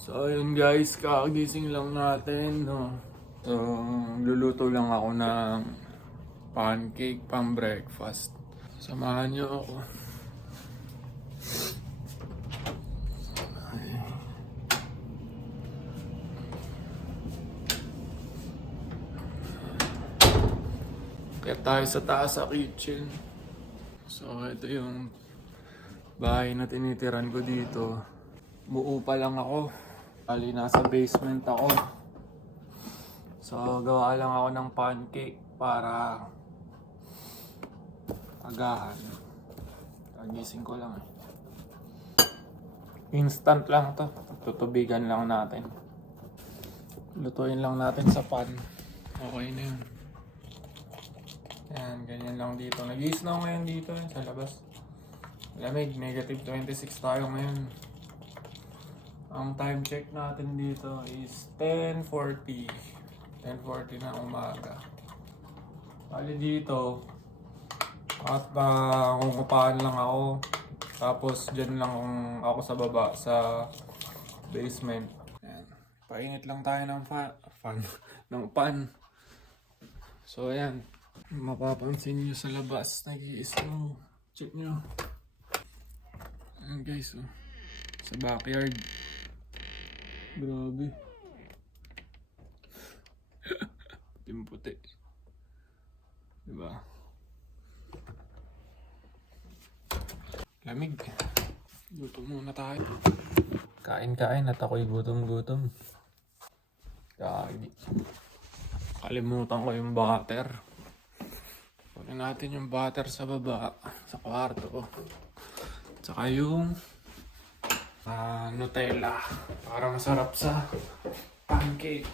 So ayun guys, kakagising lang natin, no. So, luluto lang ako ng pancake pang breakfast. Samahan niyo ako. Ay. Kaya tayo sa taas sa kitchen. So, ito yung bahay na tinitiran ko dito. Buo pa lang ako. Bali, nasa basement ako. So, gawa lang ako ng pancake para agahan. Kagising ko lang. Instant lang to. Tutubigan lang natin. Lutuin lang natin sa pan. Okay na yun. Yan, ganyan lang dito. Nag-iis na ako ngayon dito eh, sa labas. Lamig, negative 26 tayo ngayon. Ang time check natin dito is 10.40. 10.40 na umaga. Bali dito, at uh, kungupaan lang ako. Tapos dyan lang ako sa baba, sa basement. Ayan. Painit lang tayo ng fa- fan, ng pan. So ayan, mapapansin nyo sa labas, nag-i-snow. Check nyo. Ayan guys, oh. sa backyard. Grabe. Puting puti. Diba? Lamig. Gutom muna tayo. Kain-kain at ako'y gutom-gutom. Kagi. Kalimutan ko yung butter. Kunin natin yung butter sa baba, sa kwarto. Tsaka yung ah, Nutella para masarap sa pancake.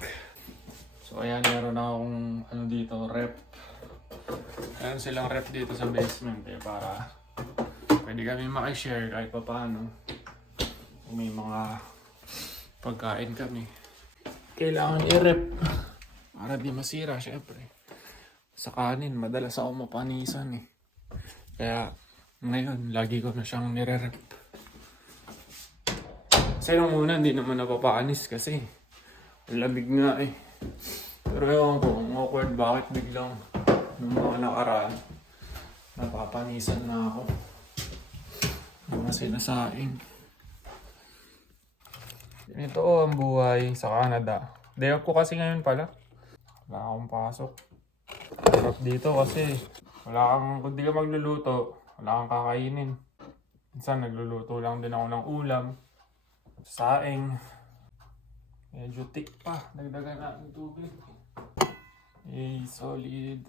So ayan, meron akong ano dito, rep. Ayan silang rep dito sa basement eh, para pwede kami makishare kahit pa paano. Kung may mga pagkain kami. Kailangan i-rep para di masira syempre. Sa kanin, madalas ako mapanisan eh. Kaya ngayon, lagi ko na siyang nire-rep. Kasi nung una, hindi naman napapanis kasi. Lamig nga eh. Pero ewan ko, ang awkward bakit biglang nung mga nakaraan, napapanisan na ako. Mga sinasaing. Ito oh, ang buhay sa Canada. Day off ko kasi ngayon pala. Wala akong pasok. Sarap dito kasi wala kang, kung di ka magluluto, wala kang kakainin. Minsan nagluluto lang din ako ng ulam. Saing. Medyo thick pa. Dagdagan natin tubig. Eh, solid.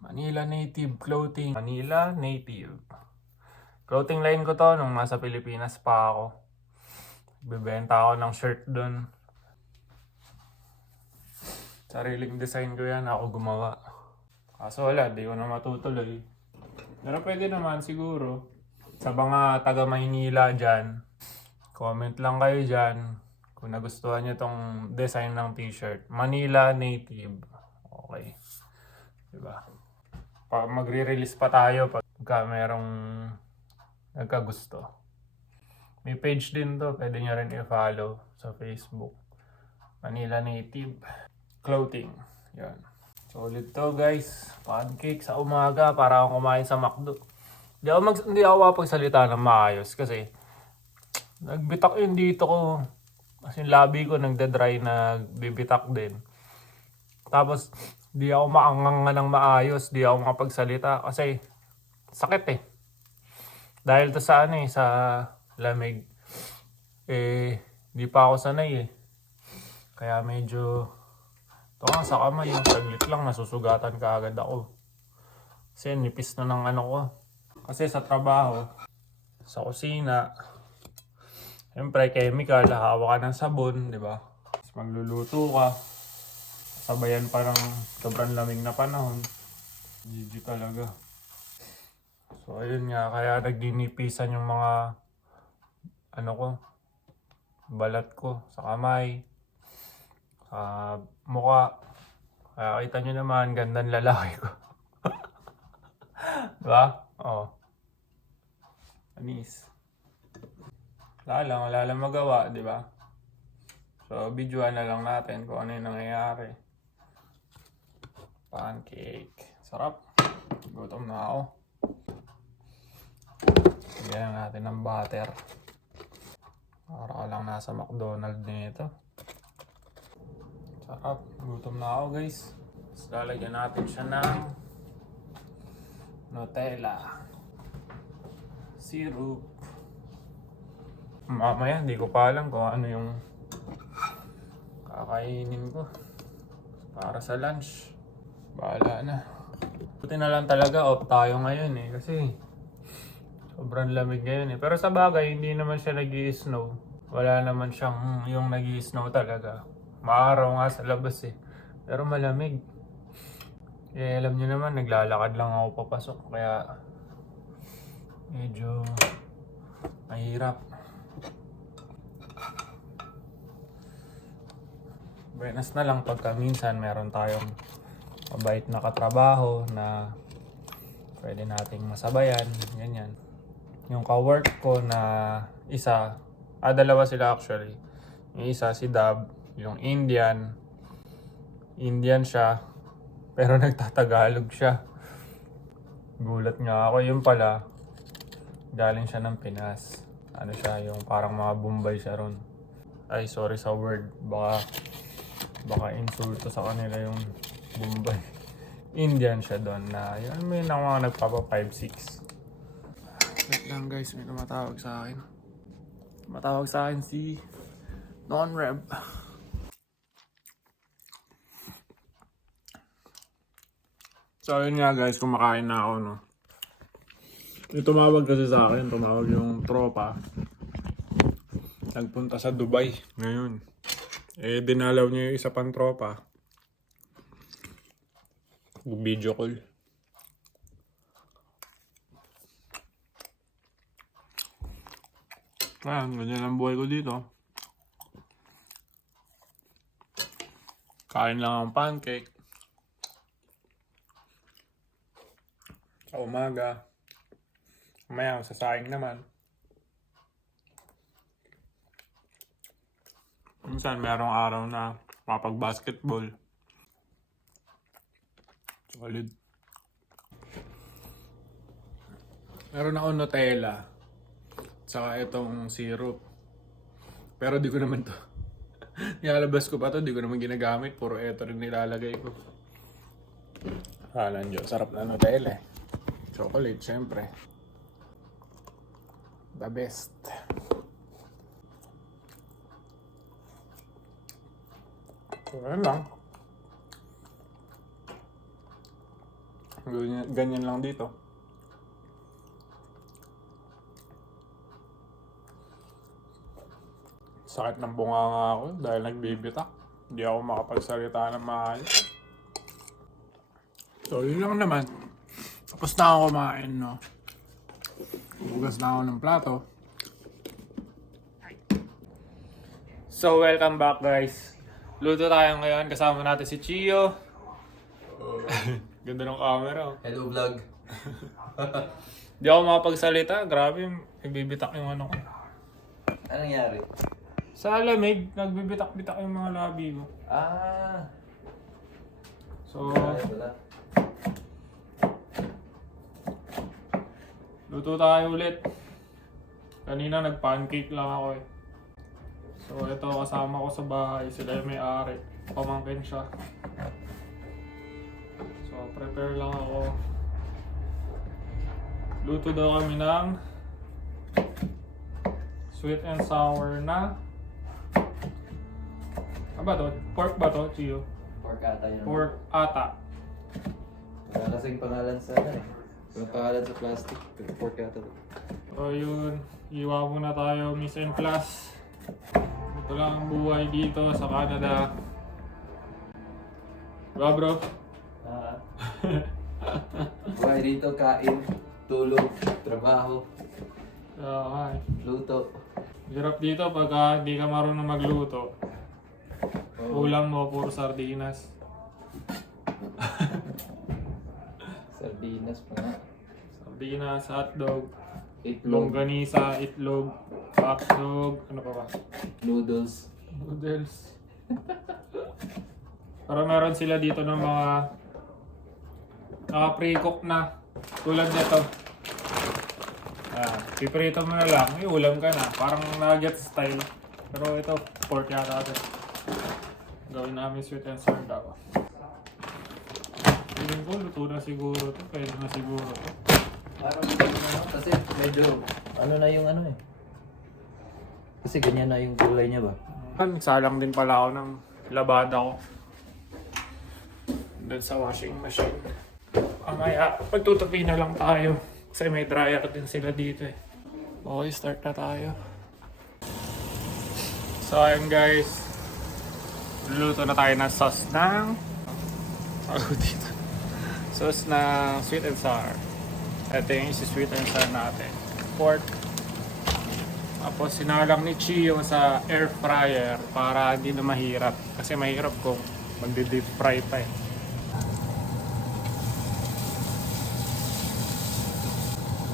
Manila Native Clothing. Manila Native. Clothing line ko to nung nasa Pilipinas pa ako. Bibenta ako ng shirt doon. Sariling design ko yan, ako gumawa. Kaso wala, di ko na matutuloy. Pero pwede naman siguro. Sa mga taga Maynila dyan, comment lang kayo dyan kung nagustuhan nyo tong design ng t-shirt. Manila Native. Okay. Diba? Pa magre-release pa tayo pagka merong nagkagusto. May page din to, pwede nyo rin i-follow sa Facebook. Manila Native Clothing. Yan. Solid to guys. Pancake sa umaga para akong kumain sa McDo. Hindi ako, mag, hindi ako mapagsalita ng maayos kasi nagbitak yun dito ko. Kasi yung labi ko nagda-dry na bibitak din. Tapos, di ako maangang ng maayos. Di ako makapagsalita kasi sakit eh. Dahil to sa ano eh, sa lamig. Eh, di pa ako sanay eh. Kaya medyo ito nga sa kamay, yung saglit lang, nasusugatan ka agad ako. Kasi nipis na ng ano ko. Kasi sa trabaho, sa kusina, siyempre chemical, hawa ka ng sabon, di ba? Tapos magluluto ka, sabayan pa ng sobrang lamig na panahon. GG talaga. So ayun nga, kaya nagdinipisan yung mga ano ko, balat ko sa kamay, sa mukha. Kaya kita nyo naman, gandang lalaki ko. diba? Oo. Anis. Wala lang, wala lang magawa, di ba? So, videoan na lang natin kung ano yung nangyayari. Pancake. Sarap. Gutom na ako. Bigyan natin ng butter. Para ka lang nasa McDonald's nito. Sarap. Gutom na ako guys. Tapos lalagyan natin siya ng Nutella. Syrup. Mamaya, hindi ko pa alam kung ano yung kakainin ko. Para sa lunch. Bahala na. Buti na lang talaga off tayo ngayon eh. Kasi sobrang lamig ngayon eh. Pero sa bagay, hindi naman siya nag snow Wala naman siyang yung nag snow talaga. Maaraw nga sa labas eh. Pero malamig. Eh, alam niyo naman, naglalakad lang ako papasok. Kaya medyo mahirap. Buenas na lang pagka minsan meron tayong mabait na katrabaho na pwede nating masabayan, ganyan. Yung ka-work ko na isa, ah dalawa sila actually. Yung isa si Dab, yung Indian. Indian siya, pero nagtatagalog siya. Gulat nga ako, yung pala, galing siya ng Pinas. Ano siya, yung parang mga Bombay siya ron. Ay, sorry sa word. Baka, baka insulto sa kanila yung Bombay. Indian siya doon na, yun, may na mga nagpapa 5'6". Wait lang guys, may tumatawag sa akin. Tumatawag sa akin si Non-Reb. So yun nga guys, kumakain na ako no. Yung tumawag kasi sa akin, tumawag yung tropa. Nagpunta sa Dubai ngayon. Eh, dinalaw niya yung isa pang tropa. Video call. Ayan, ganyan ang buhay ko dito. Kain lang ang pancake. Sa umaga. Mamaya, sasaing naman. Minsan, merong araw na mapag-basketball. Solid. Meron ako Nutella. Saka itong syrup. Pero di ko naman to. Nilalabas ko pa to, di ko naman ginagamit. Puro eto rin nilalagay ko. Halan Diyos, sarap na Nutella eh. Chocolate, syempre. The best. So, ayun lang. Ganyan, ganyan lang dito. Sakit ng bunganga ako dahil nagbibitak. Hindi ako makapagsalita ng maayos. So, yun lang naman. Tapos na ako kumain, no? Hugas na ako ng plato. So, welcome back, guys. Luto tayo ngayon. Kasama natin si Chio. Ganda ng camera, oh. Hello vlog. Di ako makapagsalita. Grabe, nagbibitak yung ano ko. Anong nangyari? Sa lamig, nagbibitak-bitak yung mga labi ko. Ah, So, kaya pala. Luto tayo ulit. Kanina nag-pancake lang ako eh. So, ito kasama ko sa bahay. Sila yung may-ari. Pamangkin siya. So, prepare lang ako. Luto daw kami ng sweet and sour na ano ba to? Pork ba to, Chio? Pork ata yun. Pork ata. Wala kasing pangalan sa ano eh. Yung pangalan sa plastic. pero Pork ata to. So yun, iwa muna tayo Miss and Plus. Ito lang ang buhay dito sa Canada. Diba bro? Ah. Buhay dito, kain, tulog, trabaho, Uh, luto. hirap dito pagka hindi ka marunong magluto. Oh, Ulam mo, puro sardinas. sardinas pa nga. Sardinas, hotdog. Itlog, longganisa, itlog, hotdog, ano pa ba? noodles. Noodles. Pero meron sila dito ng mga naka-pre-cook na. Tulad nito. Ah, piprito mo na lang, may ulam ka na. Parang nugget style. Pero ito, pork yata ito. Gawin namin sweet and sour daw. Ko, luto na siguro to. Pwede na siguro to. Parang ano, kasi medyo ano na yung ano eh. Kasi ganyan na yung kulay niya ba? Nagsalang din pala ako ng labada ko. Doon sa washing machine. Mamaya, pagtutupi na lang tayo. Kasi may dryer din sila dito eh. Okay, start na tayo. So ayun guys. Luluto na tayo ng sauce ng... Ako dito. Sauce ng sweet and sour. Ito yung isi-sweet and sour natin. Pork. Tapos sinalang ni Chio sa air fryer para hindi na mahirap. Kasi mahirap kung magdi-deep fry pa eh.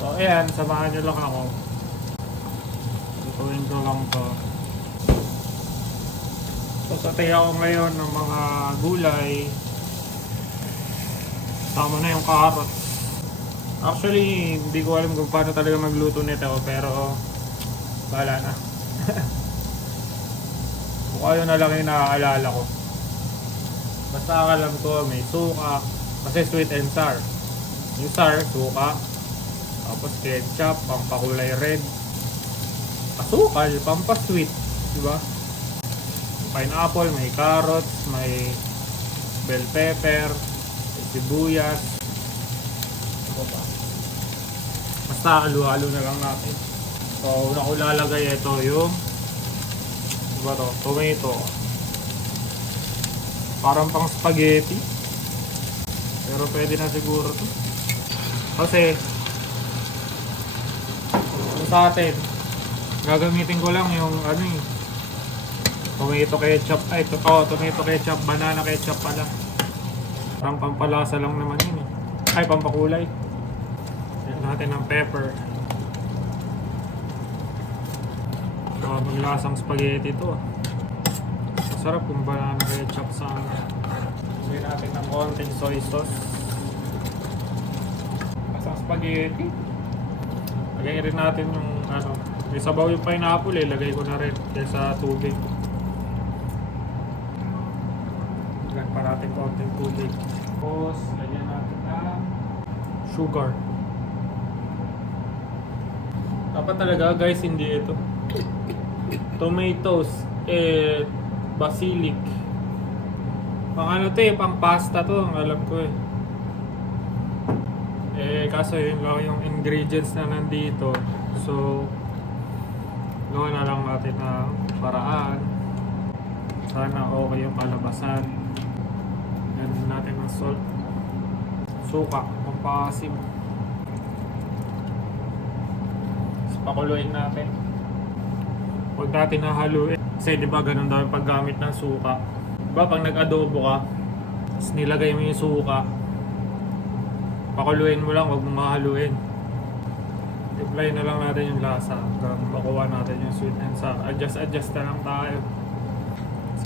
So ayan, samahan nyo lang ako. Lutuin ko lang to. So satay ako ngayon ng mga gulay. Tama na yung carrots. Actually, hindi ko alam kung paano talaga magluto nito pero Bahala na. Kung ano na lang yung naaalala ko. Basta alam ko may suka. Kasi sweet and sour. Yung sour, suka. Tapos ketchup, pampakulay red. Asukal, pampasweet. Diba? Pineapple, may carrots, may bell pepper, sibuyas. Ano ba? Basta halo-halo na lang natin. So, una ko lalagay ito yung ano ba to? Tomato. Parang pang spaghetti. Pero pwede na siguro to. Kasi kung sa atin, gagamitin ko lang yung ano eh, tomato ketchup. Ay, to, oh, tomato ketchup, banana ketchup pala. Parang pampalasa lang naman yun eh. Ay, pampakulay. Yan natin ng pepper. So, maglasang spaghetti to. Masarap kung banana ketchup sa Lagyan natin ng konting soy sauce. Lasang spaghetti. Lagay rin natin yung ano, may sabaw yung pineapple eh, lagay ko na rin kaysa tubig. Lagyan pa natin tubig. Tapos, lagyan natin ng sugar. Dapat talaga guys, hindi ito. Tomatoes, eh, basilic. Pang ano to eh, pang pasta to, ang alam ko eh. Eh, kaso yun lang yung ingredients na nandito. So, gawa na lang natin na paraan. Sana okay yung kalabasan. Ganun natin ng salt. Suka, pampasim. Tapos pakuluin natin. Huwag natin nahaluin. Kasi di ba ganun daw paggamit ng suka. Di pag nag-adobo ka, tapos nilagay mo yung suka, pakuluin mo lang, huwag mo mahaluin. Apply na lang natin yung lasa hanggang makuha natin yung sweet and sour. Adjust-adjust na lang tayo.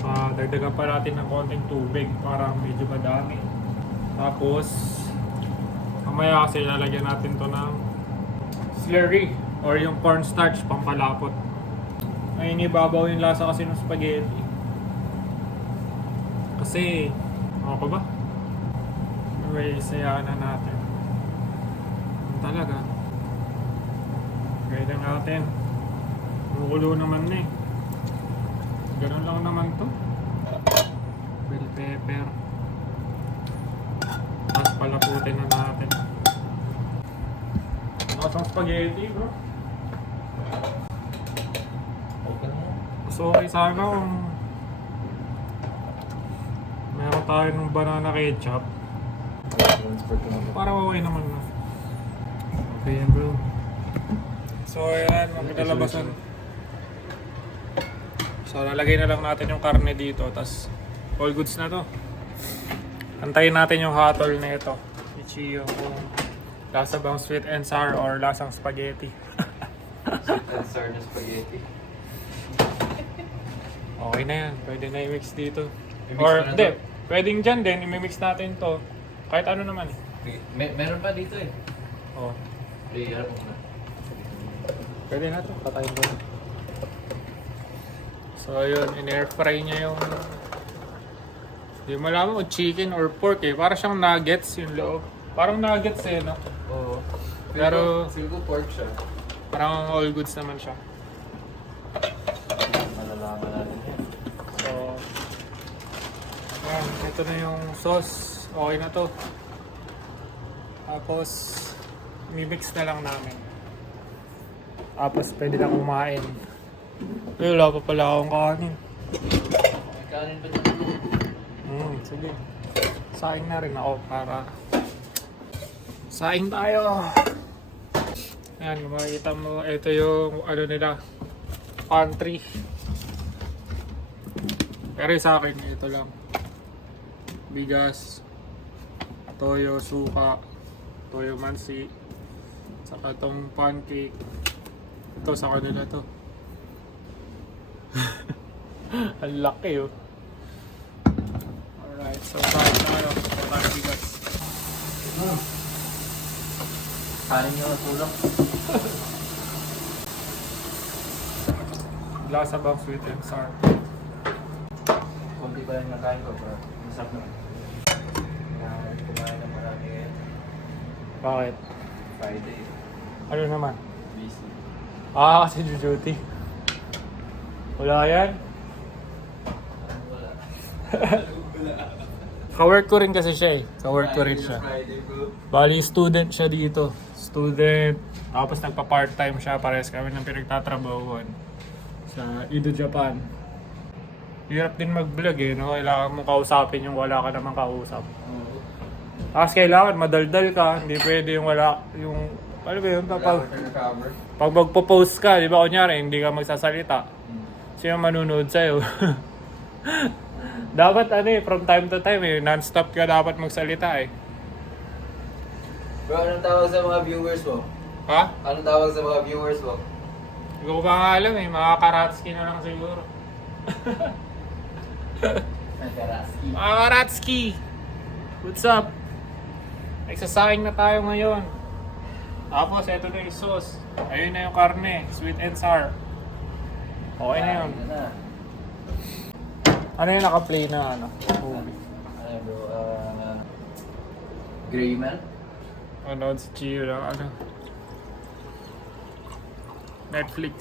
So, dagdagan pa natin ng konting tubig para medyo madami. Tapos, mamaya kasi lalagyan natin to ng slurry or yung cornstarch pampalapot. Ay, inibabaw yung lasa kasi ng spaghetti. Kasi, ka ba? Anyway, sayaan na natin. Ano talaga? Gaya na natin. Magulo naman na eh. Ganun lang naman to. Bell pepper. Tapos palaputin na natin. Nakasang spaghetti bro. So okay sana kung meron tayo ng banana ketchup. Para okay naman na. Okay yan bro. So ayan, ang kinalabasan. So lalagay na lang natin yung karne dito, tas all goods na to. Antayin natin yung hotol na ito. Ichiyo kung lasa bang sweet and sour or lasang spaghetti. And sour na spaghetti. Okay na yan. Pwede na i-mix dito. I-mix Or, hindi. Pwedeng dyan din. I-mix natin to. Kahit ano naman. May, meron pa dito eh. Oh. Hey, harap mo na. Pwede na to. Patayin ko na. So, yun. In-air fry niya yung... Hindi mo alam kung chicken or pork eh. Para siyang nuggets yung loob. Parang nuggets eh, no? Oo. Pero- Feel ko pork siya. Parang all goods naman siya. Malalaman natin yan. So, ayan, ito na yung sauce. Okay na to. Tapos, mimix na lang namin. Tapos, pwede na kumain. Eh, wala pa pala akong kanin. Kanin pa dyan. Hmm, sige. Saing na rin ako para saing tayo. Ayan, kung makikita mo, ito yung ano nila, pantry. Pero sa akin, ito lang. Bigas, toyo, suka, toyo mansi, saka tong pancake. Ito sa kanila to. Ang laki oh. Alright, so kahit na ano, kahit bigas. Kanin nyo ang tulong. Lasa bang sweet and sour? Kunti pa yung nakain ko, bro. Masarap naman. Kaya kumain ng marami. Bakit? Friday. Ano naman? Busy. Ah, kasi duty. Wala yan. Wala. Ka-work ko rin kasi siya eh. Ka-work ko rin siya. Bali, student siya dito. Student. Tapos nagpa-part-time siya. Parehas kami ng pinagtatrabahuan. Sa Ido, Japan. Hirap din mag-vlog eh, no? Kailangan mo kausapin yung wala ka namang kausap. Oo. Tapos kailangan madaldal ka. Hindi pwede yung wala, yung, ano ba yun? Wala Pag, ko na cover. pag magpo-post ka, di ba, kunyari, hindi ka magsasalita. Sino manunood sa'yo? dapat ano eh, from time to time eh, non-stop ka dapat magsalita eh. Bro, anong tawag sa mga viewers mo? Ha? Anong tawag sa mga viewers mo? Hindi ko pa nga alam eh, mga karatski na lang siguro. Nagkaraski. Mga karatski! What's up? Nagsasaing na tayo ngayon. Tapos, eto na yung sauce. Ayun na yung karne, sweet and sour. Okay na yun. Ano yung naka-play na ano? Movie? Ano bro, ah... Greyman? Manood si Chio ng ano? Netflix.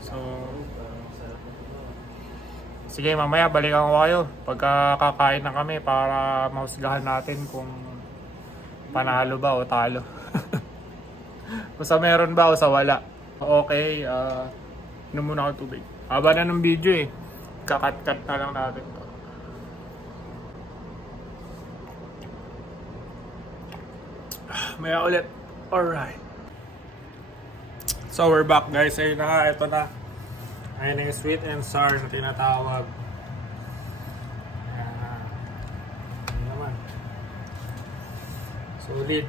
So, sige mamaya balikan ko kayo pagka kakain na kami para mahusgahan natin kung panalo ba o talo. kung sa meron ba o sa wala. Okay, ah inom muna ako tubig. Haba na ng video eh. Kakat-kat na lang natin to. Maya ulit. Alright. So we're back guys. Ayun na nga, ito na. Ayun na yung sweet and sour na tinatawag. Ayan. Ayun naman. Solid.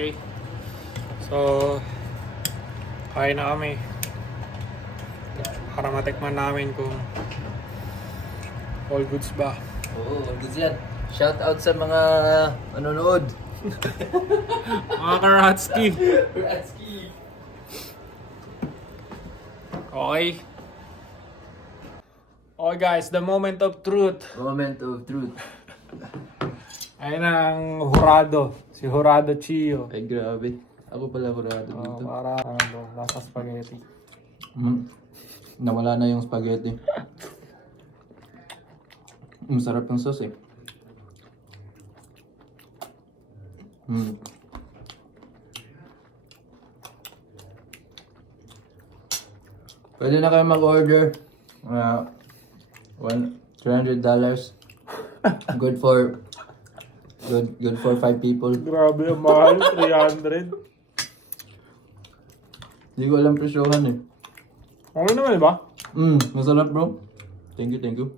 Okay. So, kain na kami. Para matikman namin kung all goods ba. Oo, oh, good yan. Shout out sa mga manonood. Mga karatski. Karaski! Okay. Okay guys, the moment of truth. Moment of truth. Ayun na ang Hurado. Si Hurado Chio. Ay, grabe. Ako pala kurado Oh, dito. para ano lasa spaghetti. Mm. Nawala na yung spaghetti. Masarap yung sauce eh. Mm. Pwede na kayo mag-order. Uh, one, $300. Good for good good for five people. Grabe, ang mahal. 300. Hindi ko alam presyohan eh. Okay naman, di ba? Mm, masarap bro. Thank you, thank you.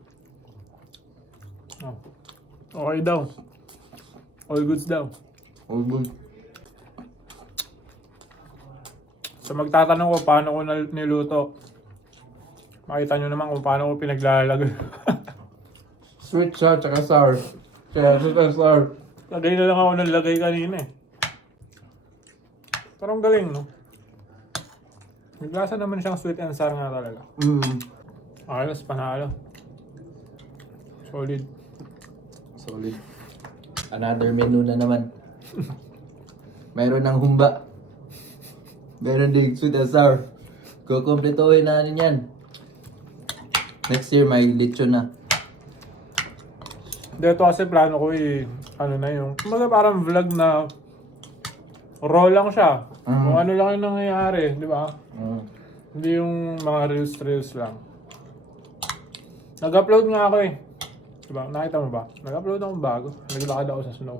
Oh. Okay daw. All goods daw. All good. So magtatanong ko paano ko niluto. Makita nyo naman kung paano ko pinaglalagay. Sweet siya, tsaka sour. Kaya sweet and sour. lagay na lang ako ng lagay kanina eh. Parang galing, no? Naglasa naman siyang sweet and sour nga talaga. Mm. Ayos, panalo. Solid. Solid. Another menu na naman. Meron ng humba. Meron din sweet and sour. Kukumpletohin natin yan. Next year, may lechon na. Dito kasi plano ko eh, ano na yung, kumbaga parang vlog na raw lang siya. Mhm. Kung ano lang yung nangyayari, di ba? Mm. Hindi yung mga reels reels lang. Nag-upload nga ako eh. Diba? Nakita mo ba? Nag-upload ako bago. Naglakad ako sa snow.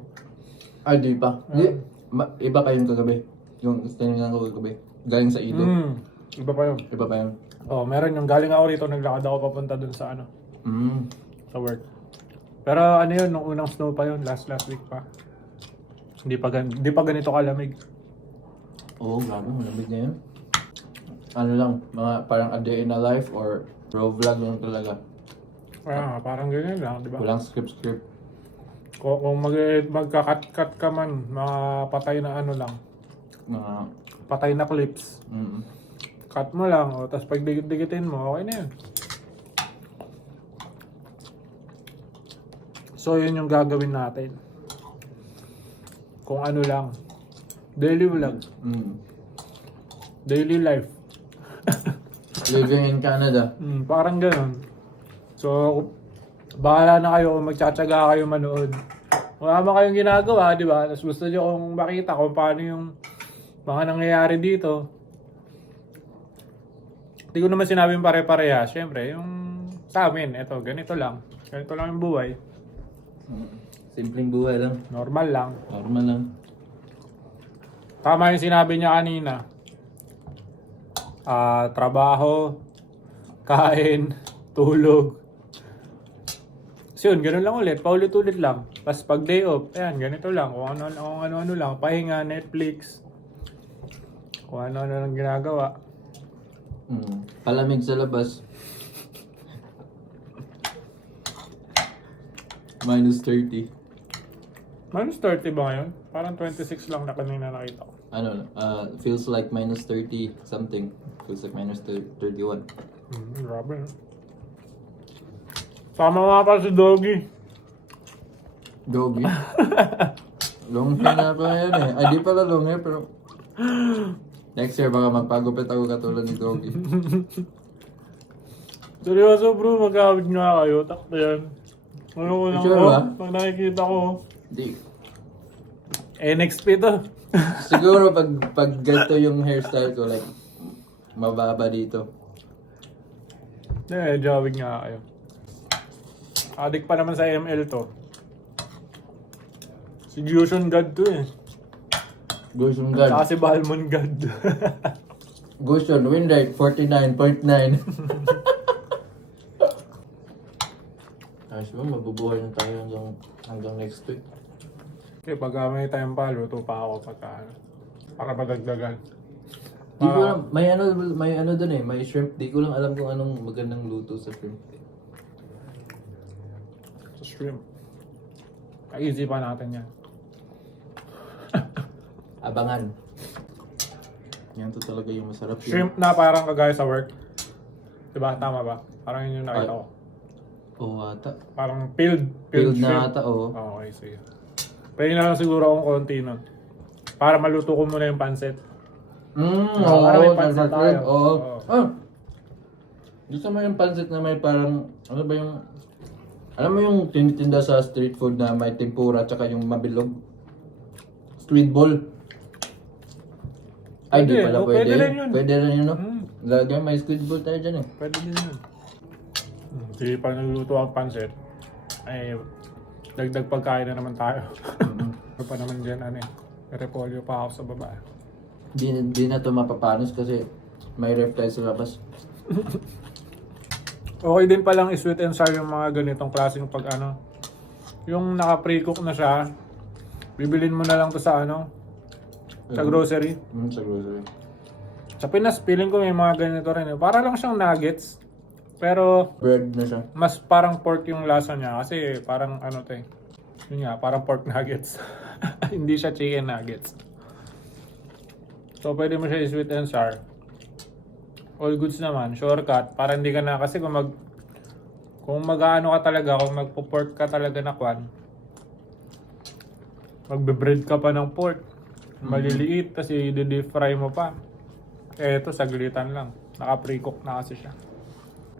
Ah, di pa. Di, ma- iba pa yung kagabi. Yung tinignan ko kagabi. Galing sa Ido. Mm. Iba pa yun. Iba pa yun. Oh, meron yung galing ako rito, naglakad ako papunta dun sa ano, Mm. sa work. Pero ano yun, nung unang snow pa yun, last last week pa. Hindi pa, gan hindi pa ganito kalamig. Oo, oh, grabe. Malamig na yun. Ano lang, mga parang a day in a life or raw vlog lang talaga. Nga, parang ganyan lang, di ba? Walang script-script. Kung, kung mag, magkakat-cut ka man, mga patay na ano lang, Mga, patay na clips, mm, cut mo lang, o, tapos pag digit-digitin mo, okay na yun. So, yun yung gagawin natin. Kung ano lang. Daily vlog. mm. Daily life. Living in Canada. Mm, parang ganun. So, bahala na kayo kung magtsatsaga kayo manood. Wala naman kayong ginagawa, di ba? Tapos gusto nyo kung makita kung paano yung mga nangyayari dito. Hindi ko naman sinabing pare-pareha. Siyempre, yung sa amin, eto, ganito lang. Ganito lang yung buhay. Mm. Simpleng buhay lang. Normal lang. Normal lang. Tama yung sinabi niya kanina. Ah, trabaho, kain, tulog. So yun, ganun lang ulit. Paulit-ulit lang. Tapos pag day off, ayan, ganito lang. Kung ano, kung ano-ano lang. Pahinga, Netflix. Kung ano-ano lang ginagawa. Mm. Palamig sa labas. Minus 30. Minus 30 ba ngayon? Parang 26 lang na kanina nakita ko. Ano, uh, feels like minus 30 something. Feels like minus thir- 31. Hmm, grabe. no? Sama nga pala si Doggy. Doggy. long hair na pa yan eh. Ay, di pala long hair, pero... Next year, baka magpagupit ako katulad ni Doggy. Seryoso bro, magkawig nga kayo. Takto yan. Ano ko lang Sure ba? pag nakikita ko, Di. NXP to. Siguro pag, pag ganito yung hairstyle ko, like, mababa dito. Eh, jawig nga kayo. Adik pa naman sa ML to. Si Fusion God to eh. Goes yung Saka guard. si Balmon God. Yun, win rate, 49.9. Ayos ba, mabubuhay na tayo hanggang, hanggang next week. Okay, pag uh, may time pa, luto pa ako pagka ano. Para madagdagan. Di ko alam, may ano, may ano dun eh, may shrimp. Di ko lang alam kung anong magandang luto sa shrimp. Sa shrimp. Ka-easy pa natin yan. Abangan. Yan to talaga yung masarap. yun. Shrimp na parang kagaya sa work. Diba? Tama ba? Parang yun yung nakita Ay. ko. Oo ata. Parang peeled. Peeled shrimp. na ata, oo. Ah, Okay, sige. Pwede na lang siguro akong konti nun. Para maluto ko muna yung pancit. Mm, oo, para may pansit tayo. Oo. Oo. Ah. Gusto mo yung pansit na may parang, ano ba yung, alam mo yung tinitinda sa street food na may tempura tsaka yung mabilog? Squid ball. Ay, di Pwede, pala oh, pwede. pwede rin yun. Pwede rin yun, no? Mm. Lagyan may squid ball tayo dyan eh. Pwede din yun. Sige, pag nagluto ang pancit, ay dagdag pagkain na naman tayo. Ano pa naman dyan, ano eh. Repolyo pa ako sa baba. Di, di na to mapapanos kasi may ref tayo sa labas. Okay din palang i-sweet and sour yung mga ganitong klaseng pag ano. Yung naka-pre-cook na siya, Bibilin mo na lang to sa ano, sa grocery. Hmm, sa grocery. Sa Pinas, feeling ko may mga ganito rin. eh. Para lang siyang nuggets. Pero Bread na siya. mas parang pork yung lasa niya kasi parang ano to eh. Yun nga, parang pork nuggets. Hindi siya chicken nuggets. So pwede mo siya i-sweet and sour. All goods naman, shortcut. Para hindi ka na, kasi kung mag, kung mag-ano ka talaga, kung magpo-pork ka talaga na kwan, magbe-bread ka pa ng pork. Maliliit kasi i-deep fry mo pa. Eh ito, saglitan lang. Naka-pre-cook na kasi siya.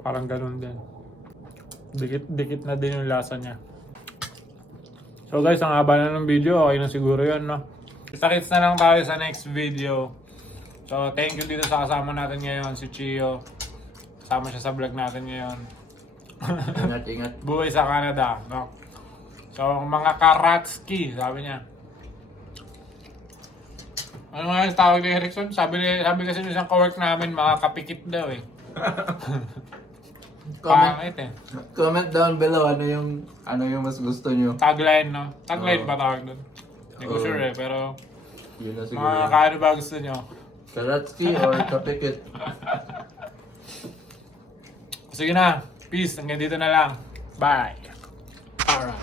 Parang ganun din. Dikit-dikit na din yung lasa niya. So guys, ang haba na ng video. Okay na siguro yun, no? Kita-kits na lang tayo sa next video. So, thank you dito sa kasama natin ngayon, si Chio. Kasama siya sa vlog natin ngayon. Ingat, ingat. Buhay sa Canada, no? So, mga Karatski, sabi niya. Ano nga yung tawag ni Erickson? Sabi, sabi kasi ng isang kawork namin, mga kapikit daw eh. Comment, Pangit eh. comment down below ano yung ano yung mas gusto nyo. Tagline, no? Tagline Oo. ba tawag doon? Hindi ko Oo. sure eh, pero Yun na siguro. mga kaano ba gusto nyo? Karatsky or kapikit? Sige na, peace, hanggang dito na lang. Bye! Alright.